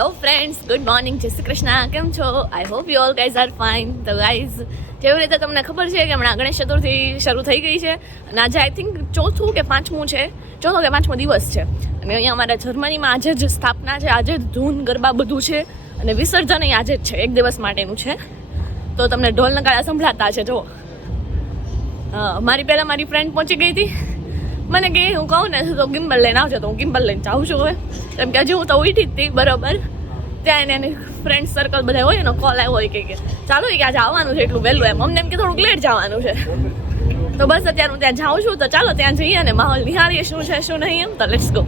Hello friends, good morning, જય શ્રી કૃષ્ણ. કેમ છો? I hope you all guys are fine. તો ગાઈઝ, જેવી રીતે તમને ખબર છે કે હમણાં ગણેશ ચતુર્થી શરૂ થઈ ગઈ છે અને આજે આઈ થિંક ચોથો કે પાંચમો દિવસ છે. અને અહીંયા અમારા જર્મનીમાં આજે જ સ્થાપના છે, આજે જ ધૂન ગરબા બધું છે અને વિસર્જન આજે જ છે, એક દિવસ માટેનું છે. તો તમને ઢોલ નગાડા સંભળાતા છે. જો મારી ફ્રેન્ડ પહોંચી ગઈ હતી, મને કે હું કહું ને તો ગિમ્બલ લઈને આવજો, તો હું ગિમ્બલ લઈને જાઉં છું હવે. કેમ કે હજી હું તો ઉઠી જ હતી બરોબર, ત્યાં એને ફ્રેન્ડ સર્કલ બધા હોય એનો કોલ આવ્યો હોય કે ચાલો કે આજે આવવાનું છે એટલું વહેલું, એમ અમને એમ કે થોડુંક લેટ જવાનું છે. તો બસ અત્યારે હું ત્યાં જાઉં છું, તો ચાલો ત્યાં જઈએ અને માહોલ નિહાળીએ શું છે શું નહીં એમ. તો લેટ્સ ગો.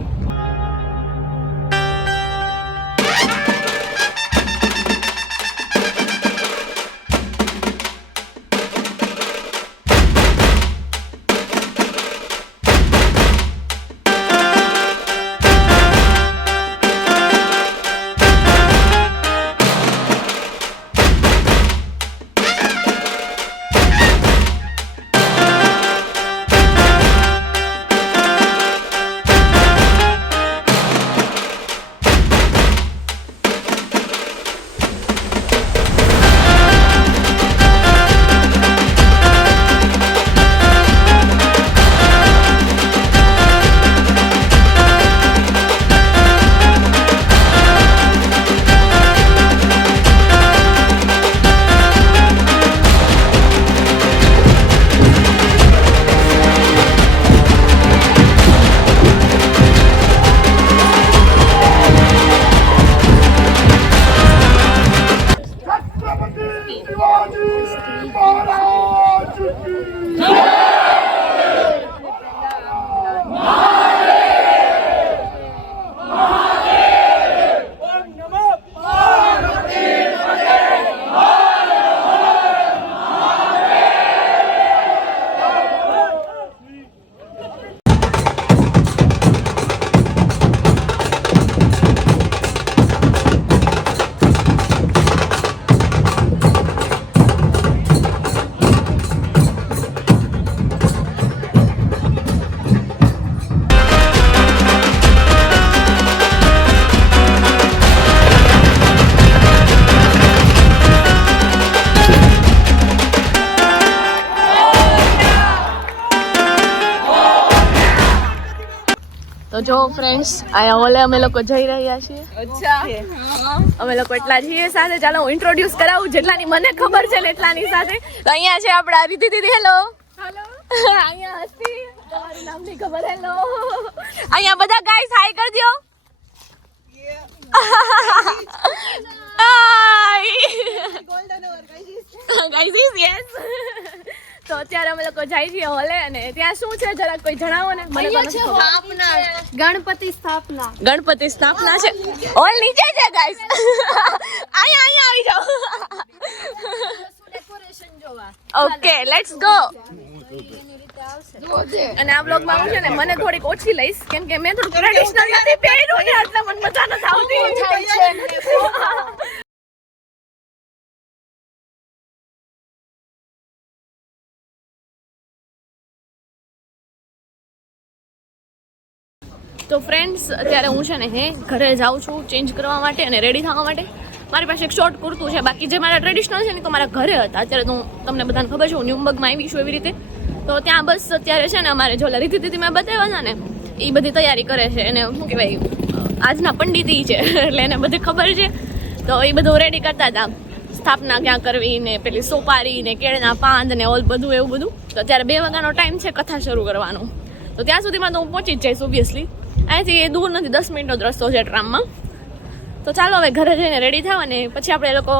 તો જો ફ્રેન્ડ્સ, અહીંયા ઓલે અમે લોકો જઈ રહ્યા છીએ. અમે લોકો એટલા છીએ સાથે. ચાલો હું ઇન્ટ્રોડ્યુસ કરાવું જેટલાની મને ખબર છે ને એટલાની સાથે. તો અહીંયા છે આપણા રીતિ દીદી. હેલો. અહીંયા હસ્તી, તમારું નામ નહીં ખબર. હેલો. અહીંયા બધા ગાઈસ હાય કરી દો. Guys yes. તો અત્યારે અમે લોકો જાય છીએ હોલે, અને ત્યાં શું છે જરાક કોઈ જણાવો ને મને. ગણપતિ સ્થાપના છે. હોલ નીચે છે ગાઈસ. અહીંયા આવી જાઓ. Okay, let's go. અને આ બ્લોગમાં હું છે ને મને થોડીક ઓછી લઈશ, કેમ કે મેં થોડું ટ્રેડિશનલ નથી પહેર્યું ને, એટલે મને મજા નથી આવતી. તો ફ્રેન્ડ્સ, અત્યારે હું છે ને ઘરે જાઉં છું ચેન્જ કરવા માટે અને રેડી થવા માટે. મારી પાસે એક શોર્ટ કુર્તું છે, બાકી જે મારા ટ્રેડિશનલ છે ને તો મારા ઘરે હતા. અત્યારે તો તમને બધાને ખબર છે હું ન્યુમ્બર્ગમાં આવી છું એવી રીતે. તો ત્યાં બસ અત્યારે છે ને અમારે જો રીતિ દીદી મેં બતાવ્યા હતા ને એ બધી તૈયારી કરે છે. એને શું કહેવાય, આજના પંડિતી છે એટલે એને બધી ખબર છે. તો એ બધું રેડી કરતા હતા, સ્થાપના ક્યાં કરવી ને પેલી સોપારી ને કેળના પાંદ ને ઓલ બધું એવું બધું. તો અત્યારે 2 વાગ્યાનો ટાઈમ છે કથા શરૂ કરવાનો. તો ત્યાં સુધીમાં તો હું પહોંચી જ જઈશ ઓબ્વિયસલી. અહીંયાથી એ દૂર નથી, 10 મિનિટનો જ રસ્તો છે ટ્રામમાં. તો ચાલો હવે ઘરે જઈને રેડી થાવ અને પછી આપણે લોકો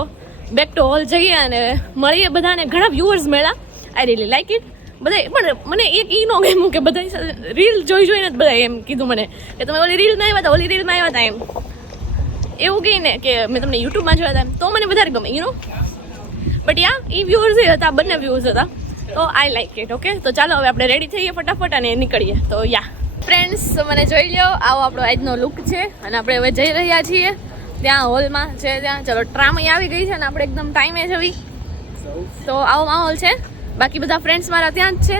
બેક ટુ હોલ જઈએ અને મળીએ બધાને. ઘણા વ્યુઅર્સ મળ્યા, આઈ રિયલી લાઈક ઇટ. બધા પણ મને એક ઈ નો ગમ્યું કે બધા રીલ જોઈને જ બધા એમ કીધું મને કે તમે ઓલી રીલમાં આવ્યા હતા, ઓલી રીલમાં આવ્યા હતા એમ એવું કહીને કે મેં તમને યુટ્યુબમાં જોયા હતા એમ. તો મને વધારે ગમે you know. But yeah A viewers હતા, બંને વ્યુઅર્સ હતા. તો આઈ લાઈક ઇટ. ઓકે, તો ચાલો હવે આપણે રેડી થઈએ ફટાફટ અને નીકળીએ. તો યા ફ્રેન્ડ્સ, મને જોઈ લો, આવો આપણો આજનો લુક છે અને આપણે હવે જઈ રહ્યા છીએ ત્યાં હોલમાં છે ત્યાં. ચલો, ટ્રામ અહીં આવી ગઈ છે અને આપણે એકદમ ટાઈમે જવી. તો આવો માહોલ છે. બાકી બધા ફ્રેન્ડ્સ મારા ત્યાં જ છે.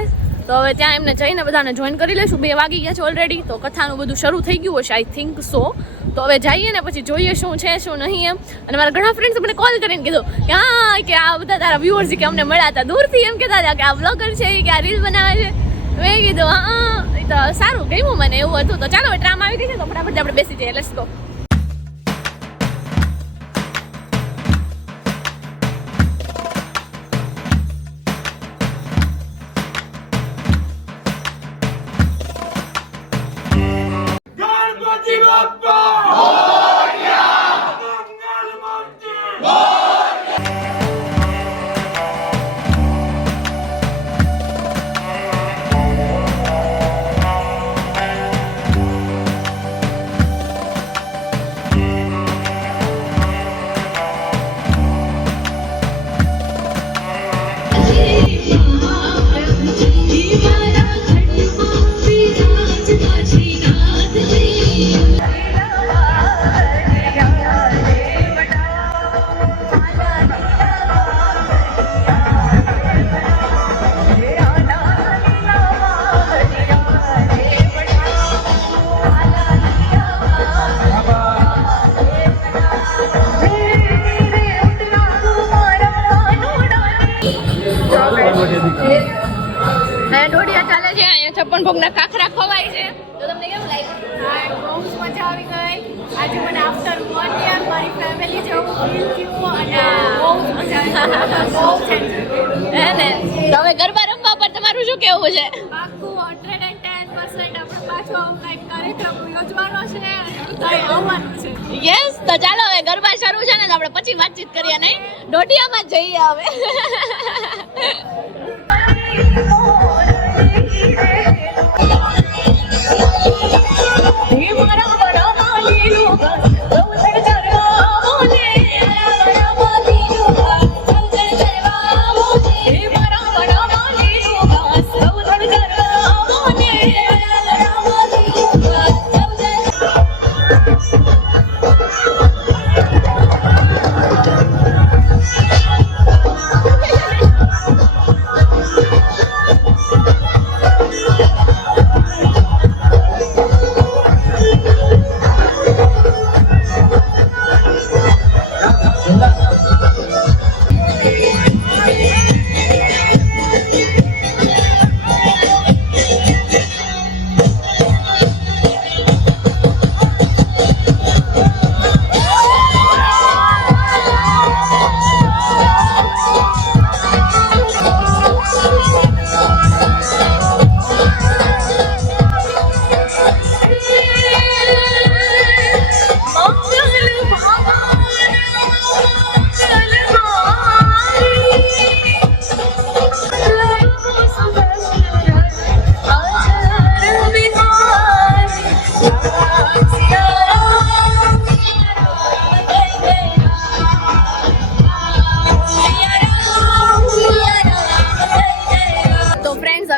તો હવે ત્યાં એમને જઈને બધાને જોઈન કરી લઈશું. 2 વાગી ગયા છે ઓલરેડી, તો કથાનું બધું શરૂ થઈ ગયું હશે, આઈ થિંક સો. તો હવે જઈએ ને પછી જોઈએ શું છે શું નહીં એમ. અને મારા ઘણા ફ્રેન્ડ્સ મને કોલ કરીને કીધું કે હા કે આ બધા તારા વ્યુઅર્સ કે અમને મળ્યા હતા દૂરથી, એમ કહેતા હતા કે આ વ્લોગર છે કે આ રીલ બનાવે છે. મેં કીધું હા એ તો સારું ગમ્યું મને એવું હતું. તો ચાલો ટ્રામ આવી ગઈ છે તો ફટાફટ આપણે બેસી જઈએ. Let's go. દોઢિયા ચાલે છે અહીંયા 56 ભોગના ખાખરા ખવાય છે. તો તમને કેવું લાગ્યું? બહુ જ મજા આવી ગઈ. આજે મને આફ્ટર 1 યર મારી ફેમિલી જેવું ફીલ થયું અને બહુ જ મજા આવી. બહુ જ હે ને? તો હવે ગરબા રમવા પર તમારું શું કેવું છે? પાક્કું 110% આપણે પાછો કંઈક કાર્યક્રમ યોજવાનો છે અને કંઈ આવવાનું છે. યસ. તો ચાલો હવે ગરબા શરૂ છે ને તો આપણે પછી વાતચીત કરીએ નહીં, દોઢિયામાં જ જઈએ હવે.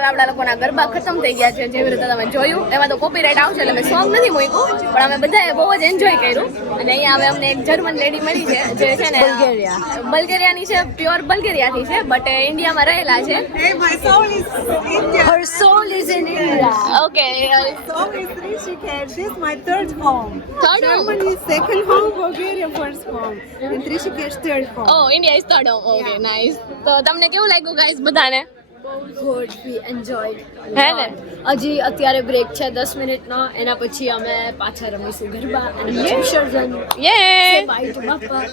આપણા લોકોના ગરબા ખતમ થઈ ગયા છે. જેવી રીતે તમે જોયું એમાં તો કોપીરાઇટ આવશે એટલે મેં સોંગ નથી મૂક્યું, પણ અમે બધાએ બહુ જ એન્જોય કર્યું. અને અહીંયા હવે અમને એક જર્મન લેડી મળી છે જે છે ને બલ્ગેરિયાની છે, પ્યોર બલ્ગેરિયાથી છે, બટ ઇન્ડિયામાં રહેલા છે. My soul is India. Her soul is in India. Okay. Soul is Rishikesh. This is my third home. Third home? Germany is second home, Bulgaria first home, and Rishikesh third home. Oh India is third home. Okay nice. તો તમને કેવું લાગ્યું guys બધાને? Good, we enjoyed. હે ને? હજી અત્યારે break છે 10 મિનિટનો, એના પછી અમે પાછા રમીશું ગરબા અને વિસર્જન. યે. બાય ટુ બાપા.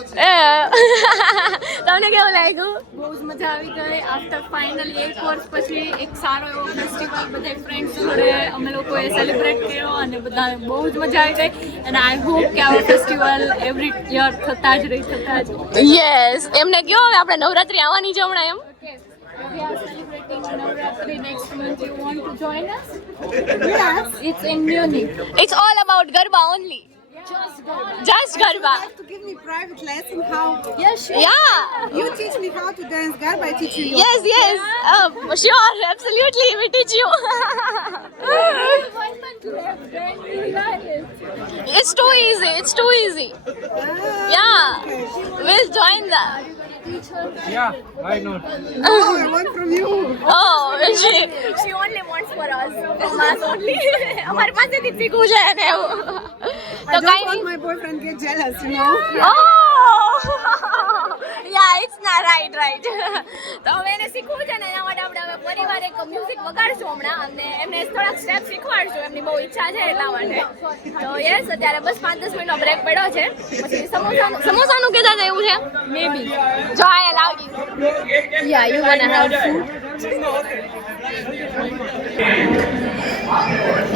તમને કેવું લાગ્યું? બહુ જ મજા આવી ગઈ. આફ્ટર ફાઇનલી 1 વર્ષ પછી એક સારો એવો ફેસ્ટિવલ બધા ફ્રેન્ડ્સ જોડે અમે લોકોએ સેલિબ્રેટ કર્યો અને બધાને બહુ જ મજા આવી ગઈ. અને આઈ હોપ કે આવો ફેસ્ટિવલ એવરી યર થતા જ રહી, થતા જ. યસ. એમને કયો હવે આપણે નવરાત્રી આવવાની છે હમણાં એમ? We are celebrating Navratri next month. You want to join us? Yes. It's in Munich. It's all about Garba only. Just Garba. Just Garba. You have to give me private lesson how. Yes, sure. Yeah. You teach me how to dance Garba, I teach you. Yes, yes. Sure, absolutely. We teach you. 1 month left, then we learn it. It's too easy. It's too easy. Yeah. We'll join that. Oh, I want from you. Oh, she only wants for us, from us only. અમારી પાસેથી શીખવું છે અને એવું I don't want my boyfriend get jealous, you know. Yeah, it's not right. તો હવે એને શીખવું છે ને એના માટે આપણે હવે પરિવારે એક મ્યુઝિક વગાડશું હમણાં અને એમને થોડાક સ્ટેપ શીખવાડશું એમની બહુ ઈચ્છા છે એટલા માટે તો યસ અત્યારે બસ 5-10 મિનિટનો બ્રેક પડ્યો છે પછી સમોસાનું કહેતા હતા એવું છે મે બી જો આયા લાવજી યા you wanna have food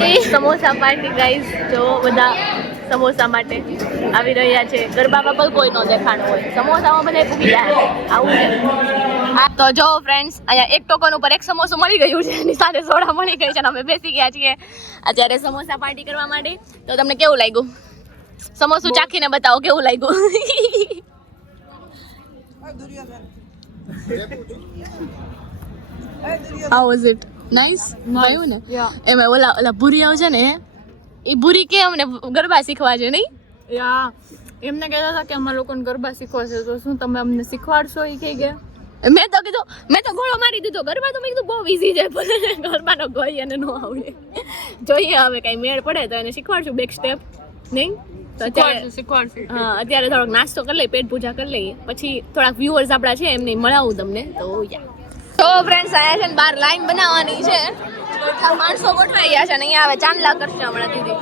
a samosa party guys જો બધા સમોસા માટે આવી રહ્યા છે ગરબામાં પણ કોઈ ન દેખાણું હોય સમોસામાં બધા પૂકી જાય આવું છે તો જો ફ્રેન્ડ્સ અહીંયા એક ટોકન ઉપર એક સમોસું મળી ગયું છે એની સાથે સોડા મળી ગઈ છે અને અમે બેસી ગયા છીએ અત્યારે સમોસા પાર્ટી કરવા માટે તો તમને કેવું લાગ્યું સમોસું ચાખીને બતાવો કેવું લાગ્યું How was it? Nice? ભાયું ને એમાં ઓલા ભૂરિયાઓ છે ને એ ભૂરી કે અમને ગરબા શીખવા છે નહીં યા એમને કહેતા હતા કે અમારા લોકોને ગરબા શીખવા છે તો શું તમે અમને શીખવાડશો એ કહી ગયા મેં તો ગોળો મારી દીધો ગરબા તો મેં કીધું બહુ ઈઝી છે પણ ગરબાનો ગોઈ અને નો આવડે જોઈએ હવે કઈ મેળ પડે તો એને શીખવાડશું બેક સ્ટેપ નહીં તો શીખવાડશું હા અત્યારે થોડોક નાસ્તો કરી લઈએ પેટ પૂજા કરી લઈએ પછી થોડાક વ્યુઅર્સ આપણા છે એમને મળાવું તમને તો યા તો ફ્રેન્ડ્સ આયા છે ને બહાર લાઈન બનાવવાની છે માણસો ગોઠવાઈ ગયા છે અને અહીંયા હવે ચાંદલા કરશે હમણાં દીદી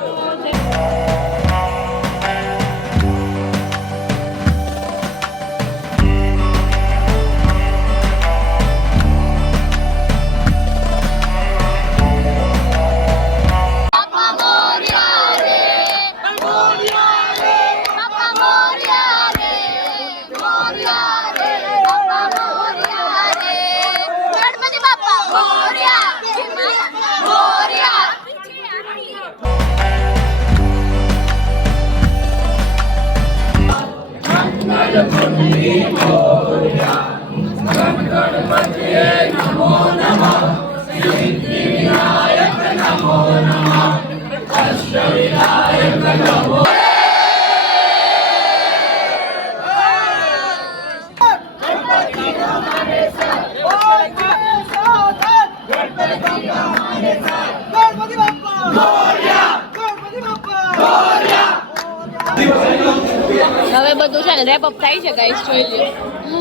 હવે બધું છે ને રેપ અપ થાય છે ગાઈસ જોઈ લ્યો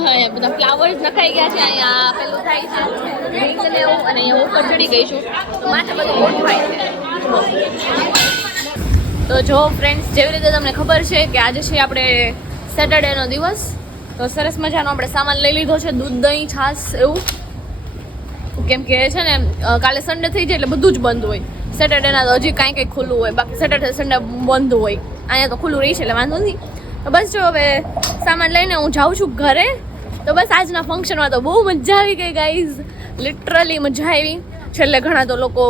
અહીંયા બધા ફ્લાવર્સ નખાઈ ગયા છે અહીંયા પેલું થાય છે રિંગ ને એવું અને અહીંયા ઉપર ચડી ગઈ છું તો માથે બધું ગોઠવાય છે તો જો ફ્રેન્ડ્સ જેવી રીતે તમને ખબર છે કે આજે છે આપણે સેટરડેનો દિવસ તો સરસ મજાનો આપણે સામાન લઈ લીધો છે દૂધ દહીં છાશ એવું કેમ કે છે ને કાલે સન્ડે થઈ જાય એટલે બધું જ બંધ હોય સેટરડેના તો હજી કાંઈ ખુલ્લું હોય બાકી સેટરડે સન્ડે બંધ હોય અહીંયા તો ખુલ્લું રહી છે એટલે વાંધો નહીં તો બસ જો હવે સામાન લઈને હું જાઉં છું ઘરે તો બસ આજના ફંક્શનમાં તો બહુ મજા આવી ગઈ ગાઈઝ લિટરલી મજા આવી છેલ્લે ઘણા તો લોકો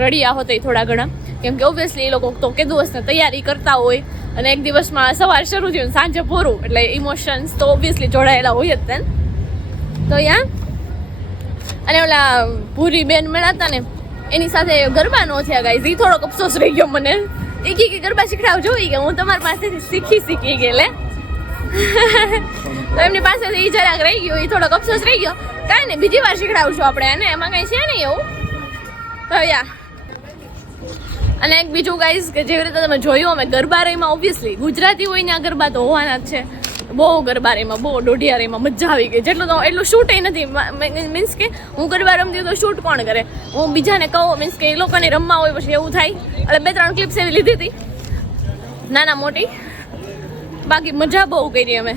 રડ્યા હોતા થોડા ઘણા કેમ કે ઓબ્વિયસલી એ લોકો તો કે દિવસની તૈયારી કરતા હોય અને એક દિવસમાં સવાર શરૂ થયું સાંજે પૂરું એટલે ઇમોશન્સ તો ઓબ્વિયસલી જોડાયેલા હોય જ તેને તો યા અને ઓલા ભૂરી બેન મળ્યા ને એની સાથે ગરબા ન થયા ગાઈઝ એ થોડોક અફસોસ રહી ગયો મને એ કે ગરબા શીખડાવજો એ કે હું તમારી પાસેથી શીખી ગયેલે તો એમની પાસેથી એ જરાક રહી ગયો એ થોડોક અફસોસ રહી ગયો કાંઈ ને બીજી વાર શીખડાવશું આપણે એને એમાં કંઈ છે નહીં એવું તો યા અને એક બીજું ગાઈઝ કે જેવી રીતે તમે જોયું અમે ગરબા રહીમાં ઓબ્વિયસલી ગુજરાતી હોય ને આ ગરબા તો હોવાના જ છે બહુ ગરબા રહીમાં બહુ દોઢિયા રહીમાં મજા આવી ગઈ જેટલું તો એટલું શૂટ નથી મીન્સ કે હું ગરબા રમતી તો શૂટ કોણ કરે હું બીજાને કહું મીન્સ કે એ લોકોને રમવા હોય પછી એવું થાય એટલે 2-3 ક્લિપ્સ એવી લીધી હતી નાના મોટી બાકી મજા બહુ કરી અમે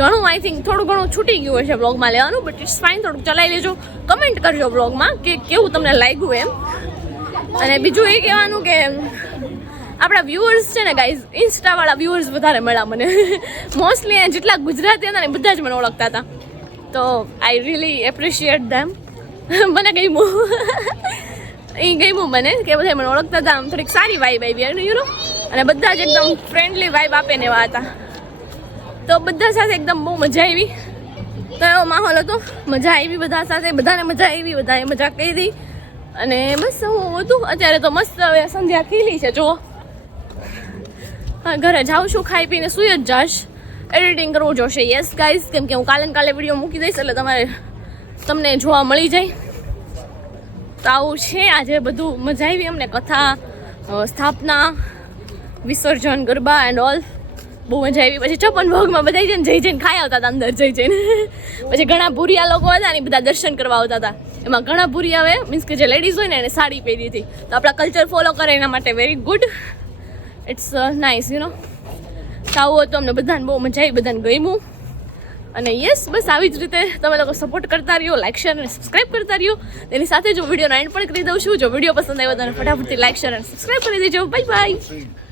ઘણું આઈ થિંક થોડું ઘણું છૂટી ગયું હશે બ્લોગમાં લેવાનું બટ ઇટ્સ ફાઇન થોડુંક ચલાવી લેજો કમેન્ટ કરજો બ્લોગમાં કે કેવું તમને લાગ્યું એમ અને બીજું એ કહેવાનું કે આપણા વ્યુઅર્સ છે ને ગાઈઝ ઇન્સ્ટાવાળા વ્યુઅર્સ વધારે મળ્યા મને મોસ્ટલી જેટલા ગુજરાતી હતા ને બધા જ મને ઓળખતા હતા તો આઈ રિયલી એપ્રિશિએટ ધેમ મને ગમ્યું એ ગમ્યું મને કે બધા મને ઓળખતા હતા આમ થોડીક સારી વાઇબ આવી યુ નો અને બધા જ એકદમ ફ્રેન્ડલી વાઇબ આપે ને એવા હતા તો બધા સાથે એકદમ બહુ મજા આવી તો એવો માહોલ હતો મજા આવી બધા સાથે બધાને મજા આવી બધાએ મજા કરી અને બસ હું હતું અત્યારે તો મસ્ત હવે સંધ્યા ખીલી છે જુઓ હા ઘરે જાઉં છું ખાઈ પીને સુઈ જ જાશ એડિટિંગ કરવું જોશે યસ ગાઈઝ કેમ કે હું કાલે વિડીયો મૂકી દઈશ એટલે તમને જોવા મળી જાય તો આવું છે આજે બધું. મજા આવી અમને, કથા, સ્થાપના, વિસર્જન, ગરબા એન્ડ ઓલ. બહુ મજા આવી. પછી 56 ભોગમાં બધા જઈને જઈને ખાઈ આવતા હતા અંદર જઈને. પછી ઘણા ભૂરિયા લોકો હતા ને બધા દર્શન કરવા આવતા હતા. એમાં ઘણા ભૂરિયા આવે મીન્સ કે જે લેડીઝ હોય ને એને સાડી પહેરી હતી. તો આપણા કલ્ચર ફોલો કરે એના માટે very good. It's nice you know. તો આવું હતું અમને બધાને બહુ મજા આવી, બધાને ગમ્યું. અને યસ બસ આવી જ રીતે તમે લોકો સપોર્ટ કરતા રહ્યો, લાઈક શેર અને સબસ્ક્રાઈબ કરતા રહ્યો. તેની સાથે જો વિડીયોનો એન્ડ પણ કરી દઉં છું. જો વિડીયો પસંદ આવ્યો તો ફટાફટથી લાઈક શેર અને સબસ્ક્રાઈબ કરી દેજો. Bye bye.